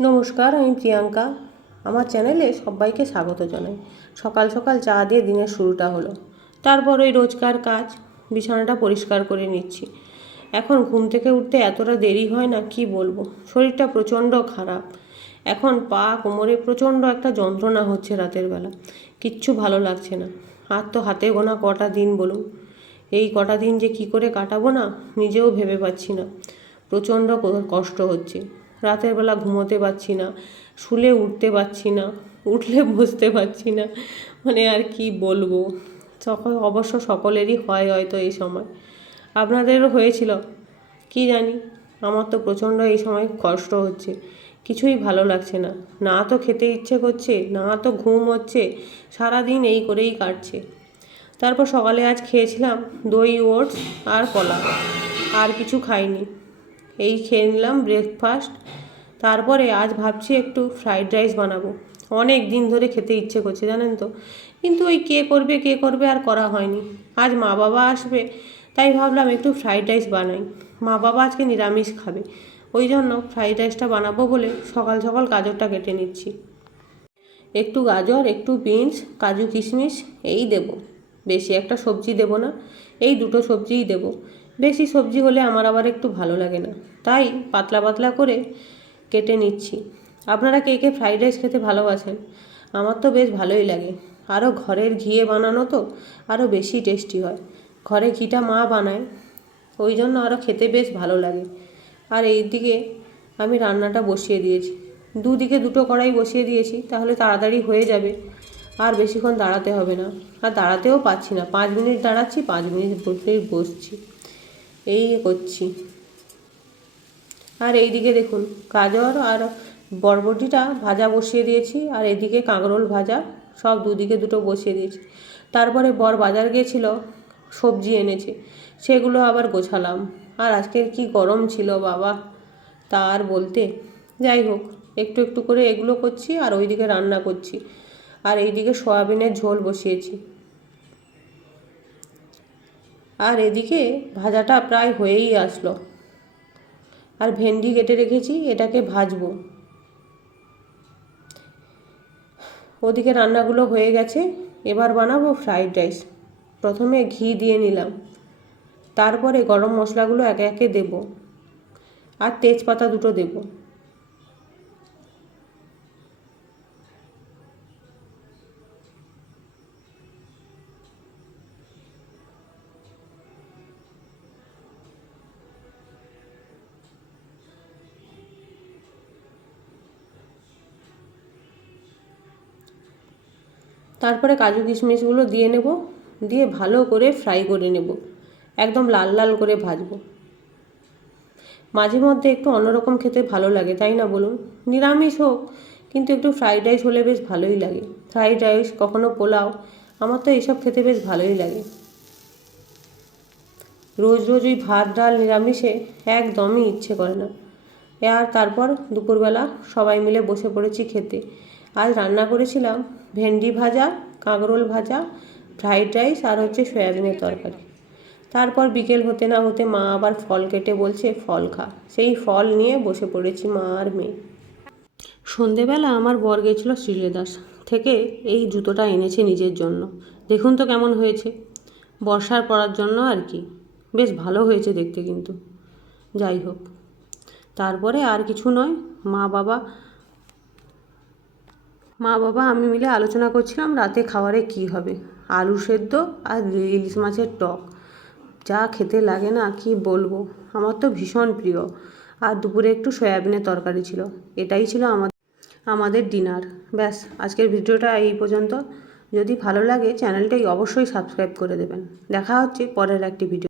নমস্কার, আমি প্রিয়াঙ্কা। আমার চ্যানেলে সবাইকে স্বাগত জানাই। সকাল সকাল চা দিয়ে দিনের শুরুটা হলো। তারপর ওই রোজকার কাজ, বিছানাটা পরিষ্কার করে নিচ্ছি। এখন ঘুম থেকে উঠতে এতটা দেরি হয় না, কি বলব? শরীরটা প্রচণ্ড খারাপ। এখন পা কোমরে প্রচণ্ড একটা যন্ত্রণা হচ্ছে রাতের বেলা। কিচ্ছু ভালো লাগছে না। আর তো হাতে গোনা কটা দিন বলুন। এই কটা দিন যে কি করে কাটাবো না, নিজেও ভেবে পাচ্ছি না। প্রচণ্ড কষ্ট হচ্ছে। রাতের বেলা ঘুমোতে পারছি না, শুলে উঠতে পারছি না, উঠলে বসতে পারছি না মানে আর কি বলব? সকল, অবশ্য সকলেরই হয় হয়তো এই সময়। আপনাদেরও হয়েছিল? কি জানি? আমার তো প্রচণ্ড এই সময় কষ্ট হচ্ছে। কিছুই ভালো লাগছে না। না তো খেতে ইচ্ছে করছে, না তো ঘুম হচ্ছে, সারাদিন এই করেই কাটছে। তারপর সকালে আজ খেয়েছিলাম দই, ওটস আর কলা। আর কিছু খাইনি। এই খেয়ে নিলাম ব্রেকফাস্ট তারপরে আজ ভাবছি একটু ফ্রাইড রাইস বানাবো। অনেক দিন ধরে খেতে ইচ্ছে করছে, জানেন তো? কিন্তু ওই কে করবে কে করবে আর করা হয়নি। আজ মা বাবা আসবে, তাই ভাবলাম একটু ফ্রাইড রাইস বানাই। মা বাবা আজকে নিরামিষ খাবে। ওই জন্য ফ্রাইড রাইসটা বানাবো বলে সকাল সকাল গাজরটা কেটে নিচ্ছি। একটু গাজর, একটু বিনস, কাজু কিশমিশ, এই দেব। বেশি একটা সবজি দেব না, এই দুটো সবজিই দেব। বেশি সবজি হলে আমার আবার একটু ভালো লাগে না। তাই পাতলা পাতলা করে কেটে নিচ্ছি। আপনারা কে কে ফ্রাইড রাইস খেতে ভালোবাসেন? আমার তো বেশ ভালোই লাগে। আরও ঘরের ঘিয়ে বানানো তো আরও বেশি টেস্টি হয়। ঘরে ঘিটা মা বানায়, ওই জন্য আরও খেতে বেশ ভালো লাগে। আর এই দিকে আমি রান্নাটা বসিয়ে দিয়েছি। দুদিকে দুটো কড়াই বসিয়ে দিয়েছি, তাহলে তাড়াতাড়ি হয়ে যাবে। আর বেশিক্ষণ দাঁড়াতে হবে না। আর দাঁড়াতেও পাচ্ছি না। পাঁচ মিনিট দাঁড়াচ্ছি, পাঁচ মিনিট বসেই বসছি। এই করছি। আর এইদিকে দেখুন, গাজর আর বরবটিটা ভাজা বসিয়ে দিয়েছি, আর এদিকে কাঁকরোল ভাজা সব দুদিকে দুটো বসিয়ে দিয়েছি। তারপরে বর বাজার গিয়েছিল, সবজি এনেছে, সেগুলো আবার গোছালাম। আর আজকে কি গরম ছিল বাবা, তা আর বলতে। যাই হোক, একটু একটু করে এগুলো করছি, আর ওইদিকে রান্না করছি। আর এইদিকে সয়াবিনের ঝোল বসিয়েছি। আর এদিকে ভাজাটা প্রায় হয়েই আসলো। আর ভেন্ডি কেটে রেখেছি, এটাকে ভাজবো। ওদিকে রান্নাগুলো হয়ে গেছে, এবার বানাবো ফ্রাইড রাইস। প্রথমে ঘি দিয়ে নিলাম। তারপরে গরম মশলাগুলো একে একে দেব। আর তেজপাতা দুটো দেব। তারপরে কাজু কিশমিশগুলো দিয়ে নেব, দিয়ে ভালো করে ফ্রাই করে নেব। একদম লাল লাল করে ভাজবো। মাঝে মধ্যে একটু অন্যরকম খেতে ভালো লাগে, তাই না বলুন? নিরামিষ হোক, কিন্তু একটু ফ্রাইড রাইস হলে বেশ ভালোই লাগে। ফ্রাইড রাইস কখনো পোলাও, আমার তো এইসব খেতে বেশ ভালোই লাগে। রোজ রোজ ওই ভাত, ডাল, নিরামিষে একদমই ইচ্ছে করে না। আর তারপর দুপুরবেলা সবাই মিলে বসে পড়েছি খেতে। আজ রান্না করেছিলাম ভেন্ডি ভাজা, কাঁকরোল ভাজা, ফ্রাইড রাইস আর হচ্ছে সয়াবিনের তরকারি। তারপর বিকেল হতে না হতে মা আবার ফল কেটে বলছে, ফল খা। সেই ফল নিয়ে বসে পড়েছি মা আর মেয়ে। সন্ধেবেলা আমার বর গেছিল শ্রীলেদাস থেকে, এই জুতোটা এনেছে নিজের জন্য। দেখুন তো কেমন হয়েছে। বর্ষার পরার জন্য আর কি। বেশ ভালো হয়েছে দেখতে কিন্তু। যাই হোক। তারপরে আর কিছু নয়। মা বাবা মা বাবা, আমি মিলে আলোচনা করছিলাম রাতে খাবারে কি হবে। আলু সেদ্ধ আর ইলিশ মাছের টক। যা খেতে লাগে না, কি বলব? আমার তো ভীষণ প্রিয়। আর দুপুরে একটু সয়াবিনের তরকারি ছিল। এটাই ছিল আমাদের আমাদের ডিনার। ব্যাস, আজকের ভিডিওটা এই পর্যন্ত। যদি ভালো লাগে, চ্যানেলটাই অবশ্যই সাবস্ক্রাইব করে দেবেন। দেখা হচ্ছে পরের একটি ভিডিও